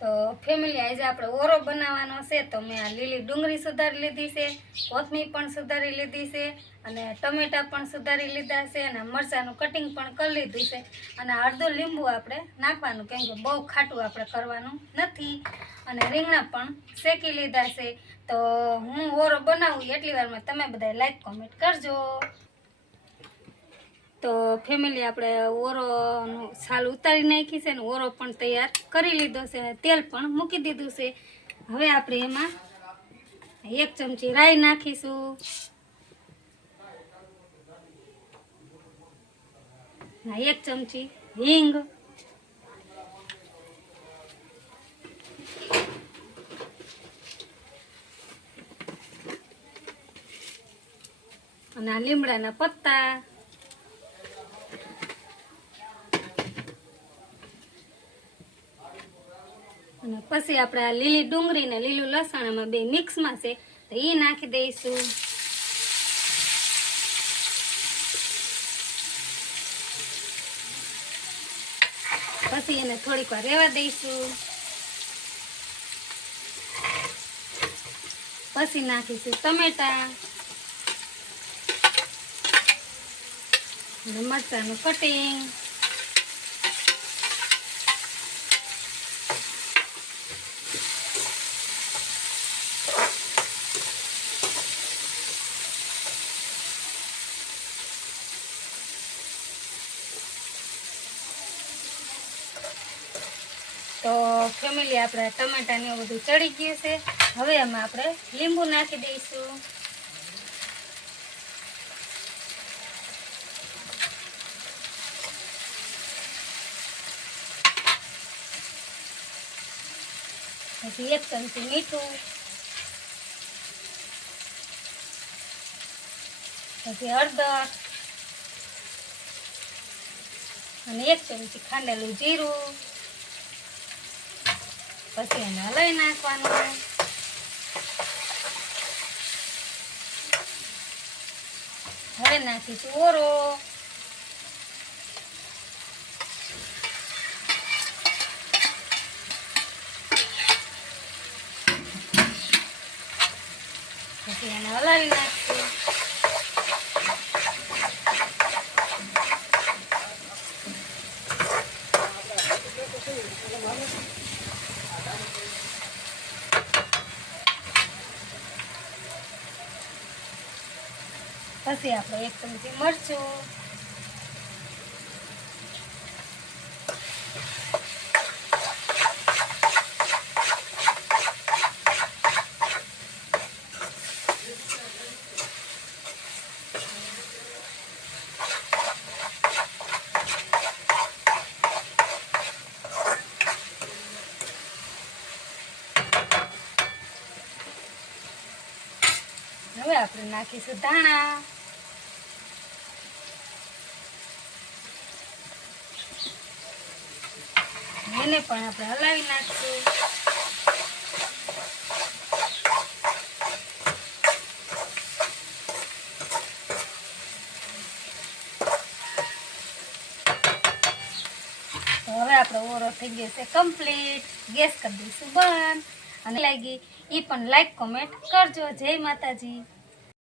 તો ફેમિલી આજે આપણે ઓરો બનાવવાનો છે તો મેં આ લીલી ડુંગળી સુધારી લીધી છે, કોથમીર પણ સુધારી લીધી છે અને ટમેટા પણ સુધારી લીધા છે અને મરચાંનું કટિંગ પણ કરી લીધું છે અને અડધું લીંબુ આપણે નાખવાનું કેમ કે બહુ ખાટું આપણે કરવાનું નથી અને રીંગણા પણ શેકી લીધા છે। તો હું ઓરો બનાવું એટલી વારમાં તમે બધા લાઈક કોમેન્ટ કરજો। તો ફેમિલી આપણે ઓરોનું છાલ ઉતારી નાખી છે ને ઓરો પણ તૈયાર કરી લીધો છે અને તેલ પણ મૂકી દીધું છે। હવે આપણે એમાં 1 ચમચી રાઈ નાખીશું, 1 ચમચી હિંગ, અને લીમડાના પત્તા, અને પછી આપણે આ લીલી ડુંગળી ને લીલું લસણ આમાં બે મિક્સમાં છે તો એ નાખી દઈશું। પછી એને થોડીક વાર રહેવા દઈશું, પછી નાખીશું ટમેટા અને મરચાંનું કટિંગ, તો ફેમિલી આપણે ટમેટા ને બધું ચડી ગયું છે। હવે આમાં આપણે લીંબુ નાખી દઈશું, પછી 1 ચમચી મીઠું, પછી હળદર અને 1 ચમચી ખાંડેલું જીરું, પછી એને હલાવી નાખવાનું। હવે નાખીશું ઓરો, પછી એને હલાવી નાખીશું। પછી આપણે 1 ચમચી મરચું, હવે આપણે નાખીશું ધાણા, એને પણ આપણે હલાવી નાખીશું। તો હવે આપણો ઓરો થઈ ગયો છે કમ્પ્લીટ, ગેસ કરી દઈશું બંધ અને લાગી એ પણ લાઈક કોમેન્ટ કરજો। જય માતાજી।